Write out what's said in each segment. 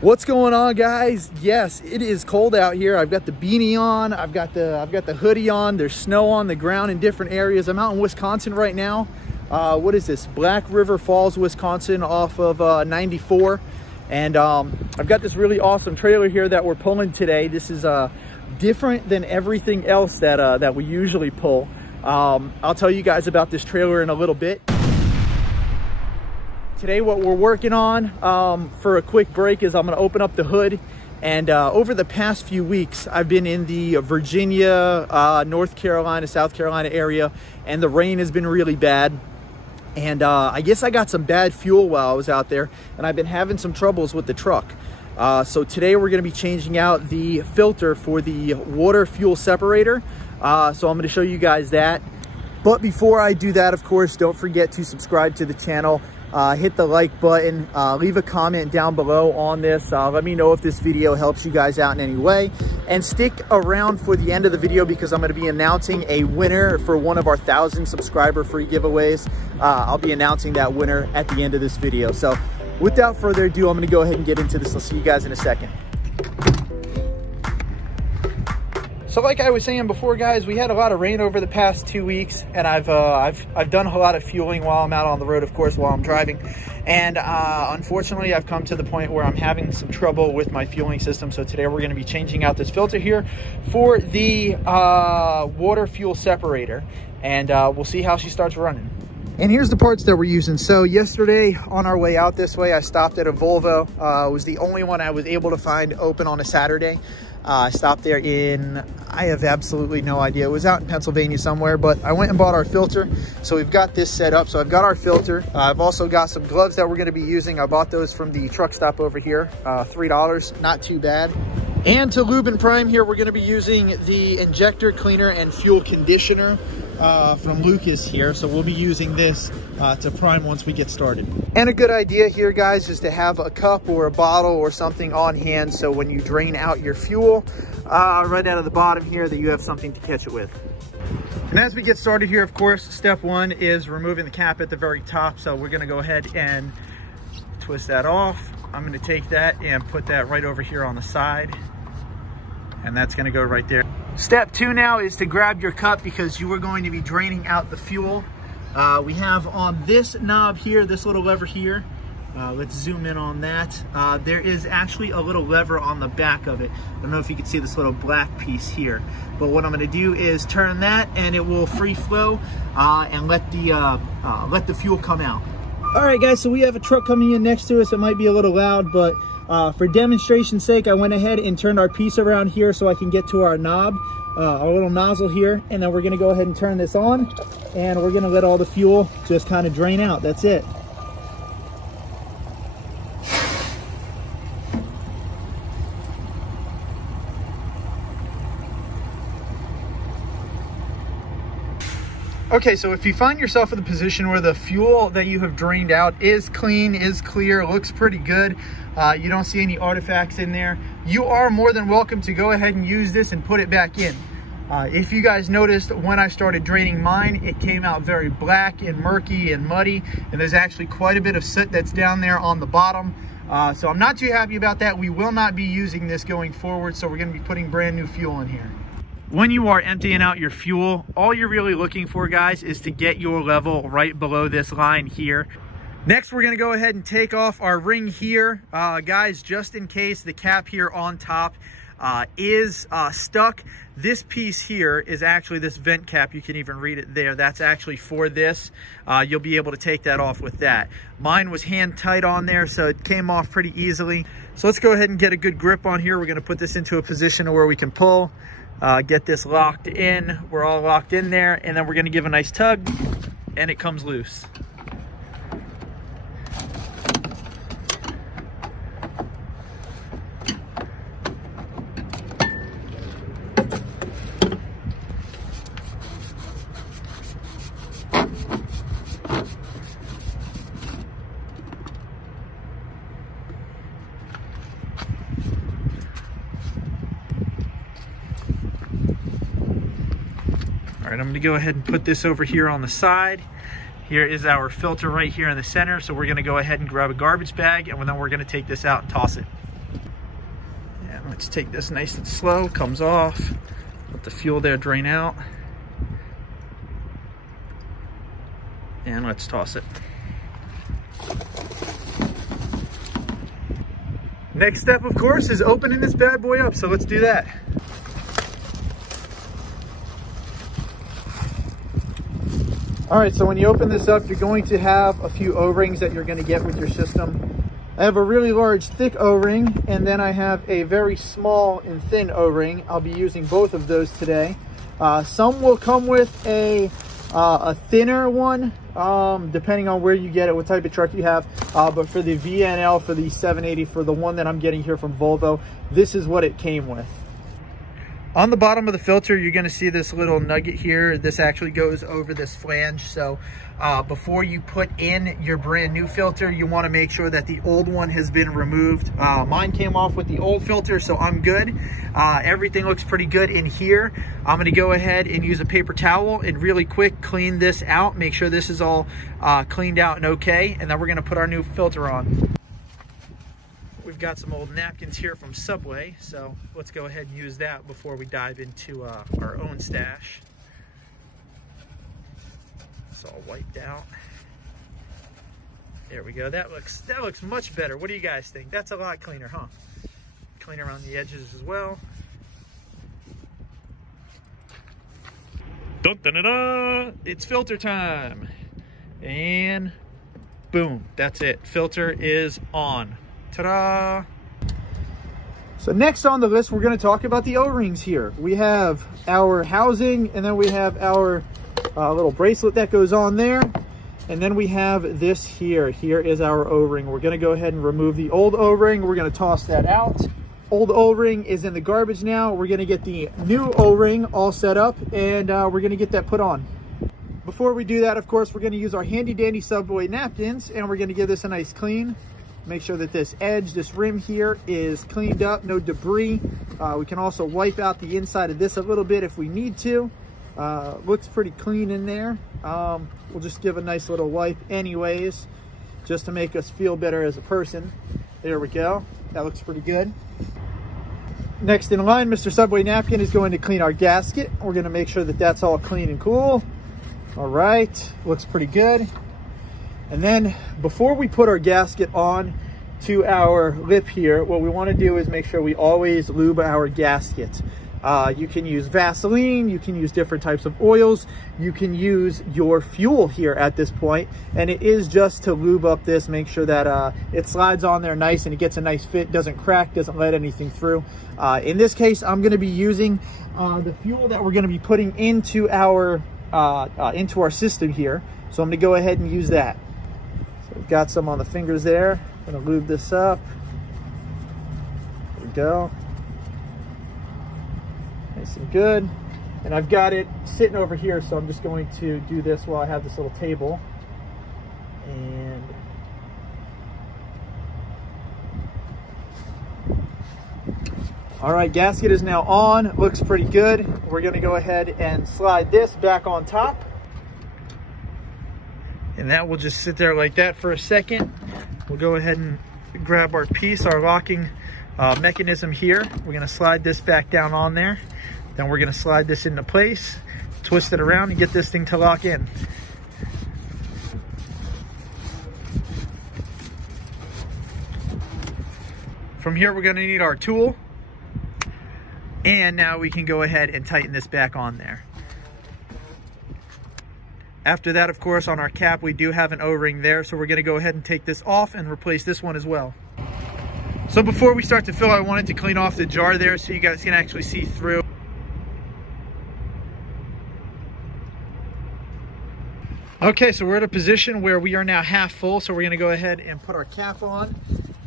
What's going on, guys? Yes, it is cold out here. I've got the beanie on, I've got the hoodie on. There's snow on the ground in different areas. I'm out in Wisconsin right now. What is this? Black River Falls, Wisconsin, off of 94. And I've got this really awesome trailer here that we're pulling today. This is different than everything else that we usually pull. I'll tell you guys about this trailer in a little bit. Today what we're working on for a quick break is I'm going to open up the hood, and over the past few weeks I've been in the Virginia, North Carolina, South Carolina area, and the rain has been really bad. And I guess I got some bad fuel while I was out there, and I've been having some troubles with the truck. So today we're going to be changing out the filter for the water fuel separator. So I'm going to show you guys that. But before I do that, of course, don't forget to subscribe to the channel. Hit the like button, leave a comment down below on this. Let me know if this video helps you guys out in any way, and stick around for the end of the video because I'm going to be announcing a winner for one of our 1,000 subscriber free giveaways. I'll be announcing that winner at the end of this video. So without further ado, I'm going to go ahead and get into this. I'll see you guys in a second. So like I was saying before, guys, we had a lot of rain over the past 2 weeks, and I've done a lot of fueling while I'm out on the road, of course, while I'm driving. And unfortunately, I've come to the point where I'm having some trouble with my fueling system. So today we're going to be changing out this filter here for the water fuel separator, and we'll see how she starts running. And here's the parts that we're using. So yesterday on our way out this way, I stopped at a Volvo. It was the only one I was able to find open on a Saturday. I stopped there in, I have absolutely no idea. It was out in Pennsylvania somewhere, but I went and bought our filter. So we've got this set up. So I've got our filter. I've also got some gloves that we're going to be using. I bought those from the truck stop over here, $3, not too bad. And to lube and prime here, we're going to be using the injector cleaner and fuel conditioner from Lucas here. So we'll be using this to prime once we get started. And a good idea here, guys, is to have a cup or a bottle or something on hand, so when you drain out your fuel right out of the bottom here, that you have something to catch it with. And as we get started here, of course, step one is removing the cap at the very top. So we're going to go ahead and twist that off. I'm going to take that and put that right over here on the side, and that's going to go right there. Step two now is to grab your cup, because you are going to be draining out the fuel. We have on this knob here, this little lever here. Let's zoom in on that. There is actually a little lever on the back of it. I don't know if you can see this little black piece here, but what I'm going to do is turn that, and it will free flow and let the fuel come out. All right, guys, so we have a truck coming in next to us. It might be a little loud, but for demonstration's sake, I went ahead and turned our piece around here so I can get to our knob, our little nozzle here, and then we're going to go ahead and turn this on, and we're going to let all the fuel just kind of drain out. That's it. Okay, so if you find yourself in the position where the fuel that you have drained out is clean, is clear, looks pretty good, you don't see any artifacts in there, you are more than welcome to go ahead and use this and put it back in. If you guys noticed, when I started draining mine, it came out very black and murky and muddy, and there's actually quite a bit of soot that's down there on the bottom. So I'm not too happy about that. We will not be using this going forward, so we're going to be putting brand new fuel in here. When you are emptying out your fuel, all you're really looking for, guys, is to get your level right below this line here. Next, we're going to go ahead and take off our ring here. Guys, just in case the cap here on top is stuck, this piece here is actually this vent cap. You can even read it there. That's actually for this. You'll be able to take that off with that. Mine was hand tight on there, so it came off pretty easily. So let's go ahead and get a good grip on here. We're going to put this into a position where we can pull. Get this locked in. We're all locked in there, and then we're going to give a nice tug, and it comes loose. All right, I'm gonna go ahead and put this over here on the side. Here is our filter right here in the center. So we're gonna go ahead and grab a garbage bag, and then we're gonna take this out and toss it. Let's take this nice and slow, comes off. Let the fuel there drain out. And let's toss it. Next step, of course, is opening this bad boy up, so let's do that. All right, so when you open this up, you're going to have a few O-rings that you're going to get with your system. I have a really large thick O-ring, and then I have a very small and thin O-ring. I'll be using both of those today. Some will come with a thinner one, depending on where you get it, what type of truck you have. But for the VNL, for the 780, for the one that I'm getting here from Volvo, this is what it came with. On the bottom of the filter, you're going to see this little nugget here. This actually goes over this flange. So before you put in your brand new filter, you want to make sure that the old one has been removed. Mine came off with the old filter, so I'm good. Everything looks pretty good in here. I'm going to go ahead and use a paper towel and really quick clean this out. Make sure this is all cleaned out and okay. And then we're going to put our new filter on. We've got some old napkins here from Subway, so let's go ahead and use that before we dive into our own stash. It's all wiped out. There we go. That looks much better. What do you guys think? That's a lot cleaner, huh? Clean around the edges as well. Dun, dun, dun, dun. It's filter time. And boom, that's it. Filter is on. Ta-da! So next on the list, we're going to talk about the O-rings here. We have our housing, and then we have our little bracelet that goes on there. And then we have this here. Here is our O-ring. We're going to go ahead and remove the old O-ring. We're going to toss that out. Old O-ring is in the garbage now. We're going to get the new O-ring all set up, and we're going to get that put on. Before we do that, of course, we're going to use our handy dandy Subway napkins, and we're going to give this a nice clean. Make sure that this edge, this rim here is cleaned up, no debris. We can also wipe out the inside of this a little bit if we need to. Looks pretty clean in there. We'll just give a nice little wipe anyways, just to make us feel better as a person. There we go. That looks pretty good. Next in line, Mr. Subway Napkin is going to clean our gasket. We're going to make sure that that's all clean and cool. All right, looks pretty good. And then before we put our gasket on to our lip here, what we want to do is make sure we always lube our gasket. You can use Vaseline, you can use different types of oils, you can use your fuel here at this point, and it is just to lube up this, make sure that it slides on there nice and it gets a nice fit, doesn't crack, doesn't let anything through. In this case, I'm going to be using the fuel that we're going to be putting into our system here, so I'm going to go ahead and use that. We've got some on the fingers there. I'm going to lube this up. There we go. Nice and good. And I've got it sitting over here, so I'm just going to do this while I have this little table. And all right, gasket is now on. Looks pretty good. We're going to go ahead and slide this back on top. And that will just sit there like that for a second. We'll go ahead and grab our piece, our locking mechanism here. We're going to slide this back down on there. Then we're going to slide this into place, twist it around, and get this thing to lock in. From here, we're going to need our tool. And now we can go ahead and tighten this back on there. After that, of course, on our cap, we do have an O-ring there, so we're going to go ahead and take this off and replace this one as well. So before we start to fill, I wanted to clean off the jar there so you guys can actually see through. Okay, so we're at a position where we are now half full, so we're going to go ahead and put our cap on.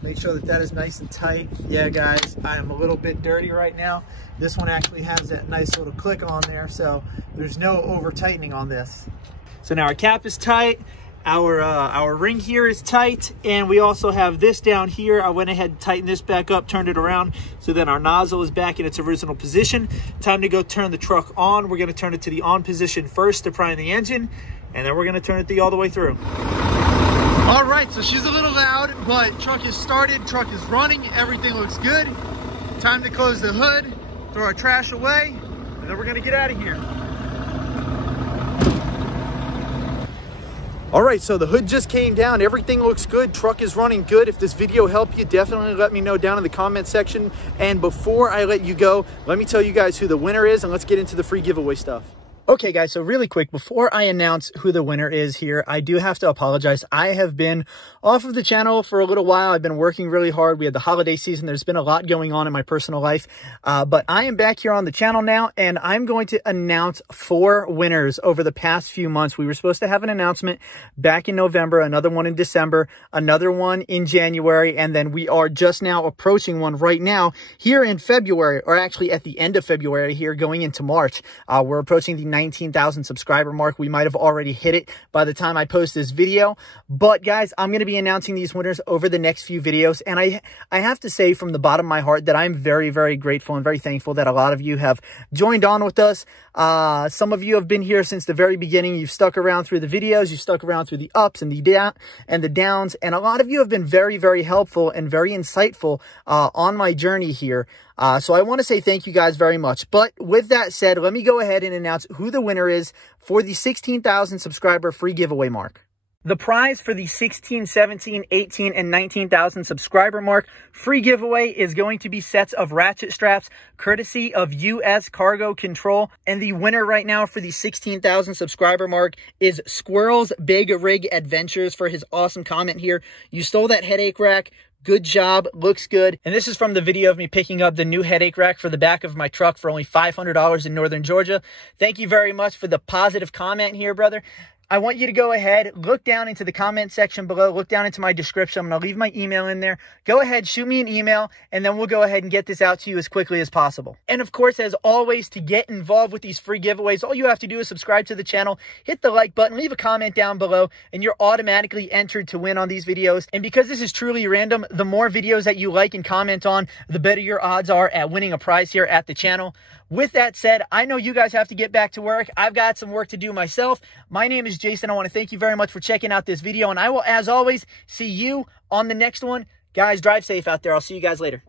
Make sure that that is nice and tight. Yeah, guys, I am a little bit dirty right now. This one actually has that nice little click on there, so there's no over tightening on this. So now our cap is tight, our ring here is tight, and we also have this down here. I went ahead and tightened this back up, turned it around, so then our nozzle is back in its original position. Time to go turn the truck on. We're going to turn it to the on position first to prime the engine, and then we're going to turn it all the way through. All right, so she's a little loud, but truck is started, truck is running, everything looks good. Time to close the hood, throw our trash away, and then we're gonna get out of here. All right, so the hood just came down. Everything looks good. Truck is running good. If this video helped you, definitely let me know down in the comment section. And before I let you go, let me tell you guys who the winner is, and let's get into the free giveaway stuff. Okay, guys, so really quick, before I announce who the winner is here, I do have to apologize. I have been off of the channel for a little while. I've been working really hard. We had the holiday season. There's been a lot going on in my personal life, but I am back here on the channel now, and I'm going to announce 4 winners over the past few months. We were supposed to have an announcement back in November, another one in December, another one in January, and then we are just now approaching one right now here in February, or actually at the end of February here going into March. We're approaching the 19,000 subscriber mark. We might have already hit it by the time I post this video, but guys, I'm going to be announcing these winners over the next few videos, and I have to say from the bottom of my heart that I'm very, very grateful and very thankful that a lot of you have joined on with us. Some of you have been here since the very beginning. You've stuck around through the videos, you've stuck around through the ups and the downs, and a lot of you have been very, very helpful and very insightful on my journey here. So I want to say thank you guys very much. But with that said, let me go ahead and announce who the winner is for the 16,000 subscriber free giveaway mark. The prize for the 16, 17, 18, and 19,000 subscriber mark free giveaway is going to be sets of ratchet straps, courtesy of US Cargo Control. And the winner right now for the 16,000 subscriber mark is Squirrels Big Rig Adventures for his awesome comment here. You stole that headache rack. Good job. Looks good. And this is from the video of me picking up the new headache rack for the back of my truck for only $500 in Northern Georgia. Thank you very much for the positive comment here, brother. I want you to go ahead, look down into the comment section below, look down into my description. I'm going to leave my email in there. Go ahead, shoot me an email, and then we'll go ahead and get this out to you as quickly as possible. And of course, as always, to get involved with these free giveaways, all you have to do is subscribe to the channel, hit the like button, leave a comment down below, and you're automatically entered to win on these videos. And because this is truly random, the more videos that you like and comment on, the better your odds are at winning a prize here at the channel. With that said, I know you guys have to get back to work. I've got some work to do myself. My name is Jason. I want to thank you very much for checking out this video, and I will, as always, see you on the next one. Guys, drive safe out there. I'll see you guys later.